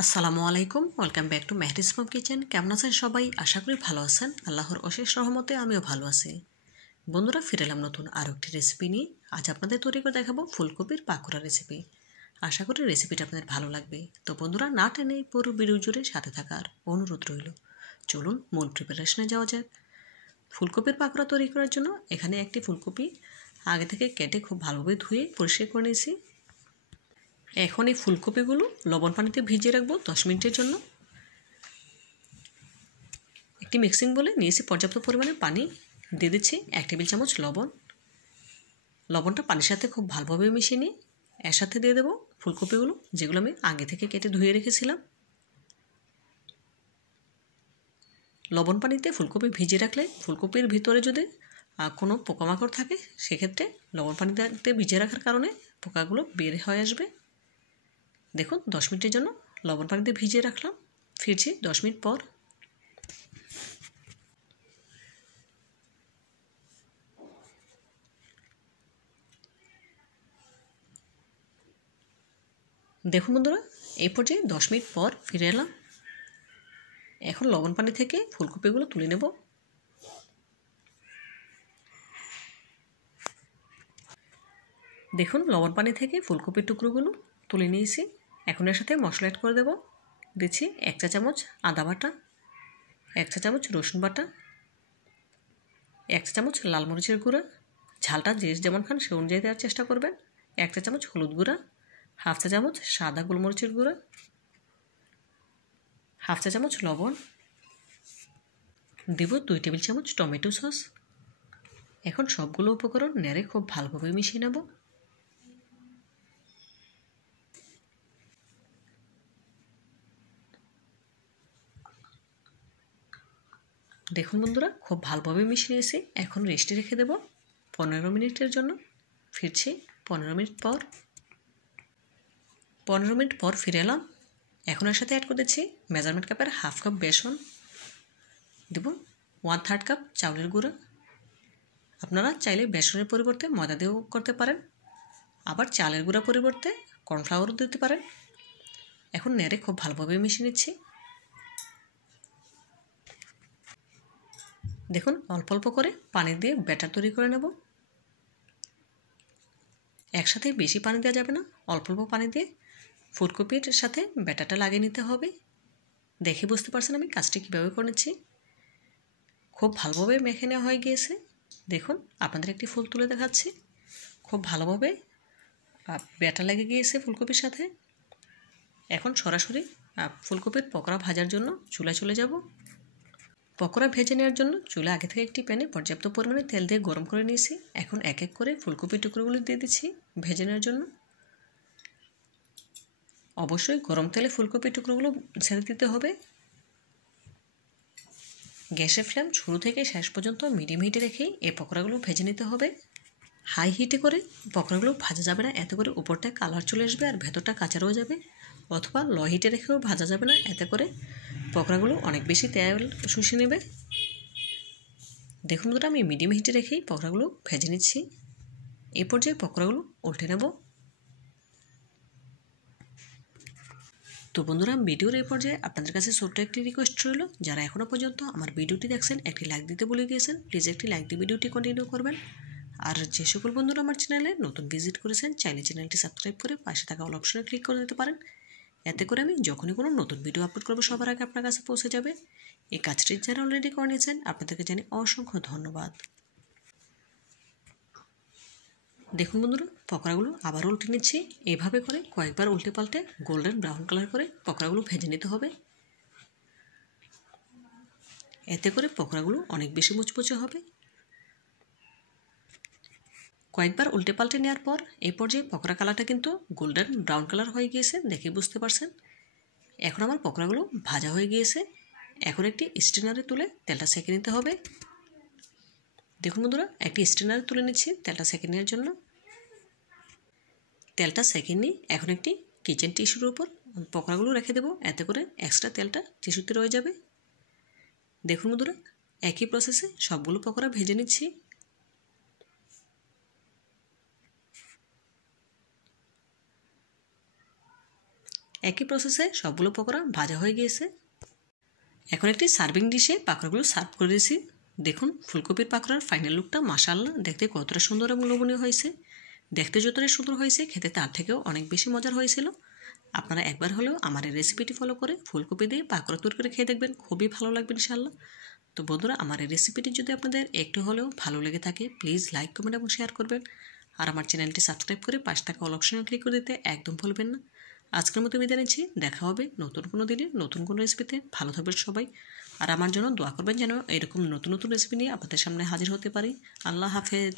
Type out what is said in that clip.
আসসালামু আলাইকুম, welcome back to Mehrij mom kitchen. কেমন আছেন সবাই? আশা করি ভালো আছেন। আল্লাহর অশেষ রহমতে আমিও ভালো আছি। বন্ধুরা, ফিরে এলাম নতুন আরও একটি রেসিপি নিয়ে। আজ আপনাদের তৈরি করে দেখাবো ফুলকপির পাকোড়া রেসিপি। আশা করি রেসিপিটা আপনাদের ভালো লাগবে। তো বন্ধুরা, না টেনে পুরো ভিডিও জুড়ে সাথে থাকার অনুরোধ রইল। চলুন মূল প্রিপারেশনে যাওয়া যাক। ফুলকপির পাকোড়া তৈরি করার জন্য এখানে একটি ফুলকপি আগে থেকে কেটে খুব ভালোভাবে ধুয়ে পরিষ্কার করে নিয়েছি। এখন এই ফুলকপিগুলো লবণ পানিতে ভিজিয়ে রাখবো 10 মিনিটের জন্য। একটি মিক্সিং বলে নিয়েছি পর্যাপ্ত পরিমাণে পানি, দিয়ে দিচ্ছি 1 টেবিল চামচ লবণ। লবণটা পানির সাথে খুব ভালোভাবে মিশিয়ে নিয়ে এর সাথে দিয়ে দেবো ফুলকপিগুলো, যেগুলো আমি আগে থেকে কেটে ধুয়ে রেখেছিলাম। লবণ পানিতে ফুলকপি ভিজিয়ে রাখলে ফুলকপির ভিতরে যদি কোনো পোকামাকড় থাকে, সেক্ষেত্রে লবণ পানিতে ভিজিয়ে রাখার কারণে পোকাগুলো বের হয়ে আসবে। দেখুন, 10 মিনিটের জন্য লবণ পানিতে ভিজিয়ে রাখলাম। ফিরছি 10 মিনিট পর। দেখুন বন্ধুরা, এই পর্যায়ে 10 মিনিট পর ফিরে এলাম। এখন লবণ পানি থেকে ফুলকপিগুলো তুলে নেব। দেখুন, লবণ পানি থেকে ফুলকপির টুকরোগুলো তুলে নিয়েছি। এখন এর সাথে মশলা অ্যাড করে দেব। দিচ্ছি 1 চা চামচ আদা বাটা, 1 চা চামচ রসুন বাটা, 1 চা চামচ লাল মরিচের গুঁড়া। ঝালটা যে যেমন খান সে অনুযায়ী দেওয়ার চেষ্টা করবেন। 1 চা চামচ হলুদ গুঁড়া, 1/2 চা চামচ সাদা গোলমরিচের গুঁড়া, 1/2 চা চামচ লবণ। দেব 2 টেবিল চামচ টমেটো সস। এখন সবগুলো উপকরণ নেড়ে খুব ভালোভাবে মিশিয়ে নেব। দেখুন বন্ধুরা, খুব ভালোভাবে মিশিয়ে নিয়েছি। এখন রেস্টে রেখে দেব 15 মিনিটের জন্য। ফিরছি 15 মিনিট পর। 15 মিনিট পর ফিরে এলাম। এখন এর সাথে অ্যাড করে দিচ্ছি মেজারমেন্ট কাপের 1/2 কাপ বেসন, দেব 1/3 কাপ চাউলের গুঁড়া। আপনারা চাইলে বেসনের পরিবর্তে ময়দা দিয়েও করতে পারেন, আবার চালের গুঁড়া পরিবর্তে কর্নফ্লাওয়ারও দিতে পারেন। এখন নেড়ে খুব ভালোভাবে মিশিয়ে নিচ্ছি। দেখুন, অল্প অল্প করে পানি দিয়ে ব্যাটার তৈরি করে নেব। একসাথে বেশি পানি দেওয়া যাবে না, অল্প অল্প পানি দিয়ে ফুলকপির সাথে ব্যাটারটা লাগিয়ে নিতে হবে। দেখে বুঝতে পারছেন আমি কাজটি কীভাবে করে নিচ্ছি। খুব ভালোভাবে মেখে নেওয়া হয়ে গিয়েছে। দেখুন, আপনাদের একটি ফুল তুলে দেখাচ্ছি। খুব ভালোভাবে ব্যাটার লেগে গিয়েছে ফুলকপির সাথে। এখন সরাসরি ফুলকপির পকোড়া ভাজার জন্য চুলায় চলে যাব। পকোড়া ভেজে নেওয়ার জন্য চুলা আগে থেকে একটি প্যানে পর্যাপ্ত পরিমাণে তেল দিয়ে গরম করে নিয়েছি। এখন এক এক করে ফুলকপির টুকরোগুলো দিয়ে দিচ্ছি ভেজে নেওয়ার জন্য। অবশ্যই গরম তেলে ফুলকপির টুকরোগুলো ছেড়ে দিতে হবে। গ্যাসের ফ্লেম শুরু থেকে শেষ পর্যন্ত মিডিয়াম হিটে রেখেই এই পকোড়াগুলো ভেজে নিতে হবে। হাই হিটে করে পকোড়াগুলো ভাজা যাবে না, এতে করে উপরটা কালার চলে আসবে আর ভেতরটা কাঁচা রয়ে যাবে। অথবা লো হিটে রেখেও ভাজা যাবে না, এতে করে পকোড়াগুলো অনেক বেশি তেল শুষে নেবে। দেখুন বন্ধুরা, আমি মিডিয়াম হিটে রেখেই পকোড়াগুলো ভেজে নিচ্ছি। এই পর্যায়ে পকোড়াগুলো উল্টে নেব। তো বন্ধুরা, ভিডিওর এই পর্যায়ে আপনাদের কাছে ছোট্ট একটি রিকোয়েস্ট রইল, যারা এখনও পর্যন্ত আমার ভিডিওটি দেখছেন একটি লাইক দিতে ভুলে গিয়েছেন, প্লিজ একটি লাইক দিয়ে ভিডিওটি কন্টিনিউ করবেন। আর যে সকল বন্ধুরা আমার চ্যানেলে নতুন ভিজিট করেছেন, চাইলে চ্যানেলটি সাবস্ক্রাইব করে পাশে থাকা অল অপশনে ক্লিক করে দিতে পারেন। এতে করে আমি যখনই কোনো নতুন ভিডিও আপলোড করবো সবার আগে আপনার কাছে পৌঁছে যাবে। এই কাজটি যারা অলরেডি করে নিয়েছেন আপনাদেরকে জানি অসংখ্য ধন্যবাদ। দেখুন বন্ধুরা, পকোড়াগুলো আবার উল্টে নিচ্ছি। এভাবে করে কয়েকবার উল্টে পাল্টে গোল্ডেন ব্রাউন কালার করে পকোড়াগুলো ভেজে নিতে হবে। এতে করে পকোড়াগুলো অনেক বেশি মুচমুচে হবে। কয়েকবার উল্টে পাল্টে নেওয়ার পর এই পর্যায়ে পকোড়া কালারটা কিন্তু গোল্ডেন ব্রাউন কালার হয়ে গিয়েছে, দেখে বুঝতে পারছেন। এখন আমার পকোড়াগুলো ভাজা হয়ে গিয়েছে। এখন একটি স্ট্রেনারে তুলে তেলটা সেঁকে নিতে হবে। দেখুন বন্ধুরা, একটি স্ট্রেনারে তুলে নিচ্ছি তেলটা সেঁকে নেওয়ার জন্য। তেলটা সেঁকে নিয়ে এখন একটি কিচেন টিস্যুর উপর পকোড়াগুলো রেখে দেবো, এতে করে এক্সট্রা তেলটা টিস্যুতে রয়ে যাবে। দেখুন বন্ধুরা, একই প্রসেসে সবগুলো পকোড়া ভেজে নিচ্ছি। একই প্রসেসে সবগুলো পকোড়া ভাজা হয়ে গিয়েছে। এখন একটি সার্ভিং ডিশে পাকোড়াগুলো সার্ভ করে দিয়েছি। দেখুন ফুলকপির পাকোড়ার ফাইনাল লুকটা মাশাআল্লাহ দেখতে কতটা সুন্দর এবং লোভনীয় হয়েছে। দেখতে যতটা সুন্দর হয়েছে খেতে তার থেকেও অনেক বেশি মজার হয়েছিল। আপনারা একবার হলেও আমার এই রেসিপিটি ফলো করে ফুলকপি দিয়ে পাকোড়া তৈরি করে খেয়ে দেখবেন, খুবই ভালো লাগবে ইনশাআল্লাহ। তো বন্ধুরা, আমার এই রেসিপিটি যদি আপনাদের একটু হলেও ভালো লেগে থাকে প্লিজ লাইক, কমেন্ট এবং শেয়ার করবেন। আর আমার চ্যানেলটি সাবস্ক্রাইব করে পাশে থাকা অল অপশনে ক্লিক করে দিতে একদম ভুলবেন না। আজকের মতো বিদায় নিচ্ছি। দেখা হবে নতুন কোনো দিনে নতুন কোনো রেসিপিতে। ভালো থাকবেন সবাই। আর আমার জন্য দোয়া করবেন যেন এরকম নতুন নতুন রেসিপি নিয়ে আপনাদের সামনে হাজির হতে পারি। আল্লাহ হাফেজ।